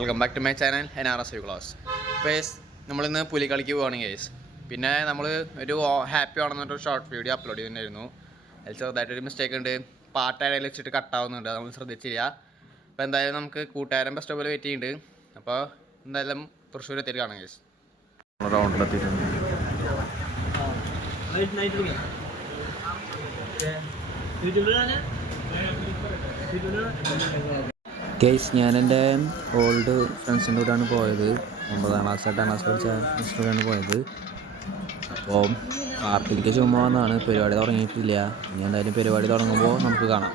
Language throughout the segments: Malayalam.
Welcome back to my channel NRS class. പേസ് നമ്മളിന്ന് പുലിക്കളിക്ക് പോവാണ് കേസ്. പിന്നെ നമ്മൾ ഒരു ഹാപ്പി ആണെന്നൊരു ഷോർട്ട് വീഡിയോ അപ്ലോഡ് ചെയ്തിട്ടുണ്ടായിരുന്നു. അതിൽ ചെറുതായിട്ടൊരു മിസ്റ്റേക്ക് ഉണ്ട്, പാട്ടയിടയിൽ വെച്ചിട്ട് കട്ടാവുന്നുണ്ട്, നമ്മൾ ശ്രദ്ധിച്ചില്ല. അപ്പോൾ എന്തായാലും നമുക്ക് കൂട്ടുകാരൻ ബസ് സ്റ്റോപ്പിൽ വെയിറ്റ് ചെയ്യുന്നുണ്ട്. അപ്പോൾ എന്തായാലും തൃശ്ശൂർ എത്തിയിട്ട് കാണാം കേസ്. റൗണ്ടിലെത്തിയിട്ടുണ്ട്. കേസ് ഞാൻ എൻ്റെ ഓൾഡ് ഫ്രണ്ട്സിൻ്റെ കൂടെയാണ് പോയത്. 9ാം ക്ലാസ് 8ാം ക്ലാസ് പഠിച്ച ഫ്രണ്ട്സിൻ്റെ പോയത്. അപ്പോൾ പാർട്ടിക്ക് ചുമ്മാ വന്നതാണ്, പരിപാടി തുടങ്ങിയിട്ടില്ല. ഇനി എന്തായാലും പരിപാടി തുടങ്ങുമ്പോൾ നമുക്ക് കാണാം.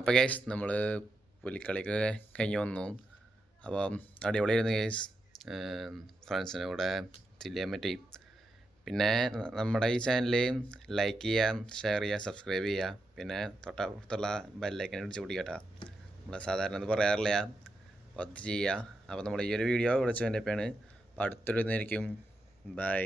അപ്പോൾ ഗൈസ് നമ്മൾ പുലിക്കളിയൊക്കെ കഴിഞ്ഞ് വന്നു. അപ്പം അടിപൊളിയായിരുന്നു ഗൈസ്. ഫ്രണ്ട്സിൻ്റെ കൂടെ ചില്ല് ചെയ്യാൻ പറ്റി. പിന്നെ നമ്മുടെ ഈ ചാനൽ ലൈക്ക് ചെയ്യുക, ഷെയർ ചെയ്യുക, സബ്സ്ക്രൈബ് ചെയ്യുക. പിന്നെ തൊട്ടപ്പുറത്തുള്ള ബെല്ലൈക്കനെ പിടിച്ച് പിടിക്കട്ടെ. നമ്മൾ സാധാരണ അത് പറയാറില്ല, അപ്പോൾ അത് ചെയ്യുക. അപ്പോൾ നമ്മൾ ഈ ഒരു വീഡിയോ വിളിച്ചു വേണ്ടിയപ്പോഴാണ്. അപ്പോൾ അടുത്തൊരു ഇതായിരിക്കും. ബൈ.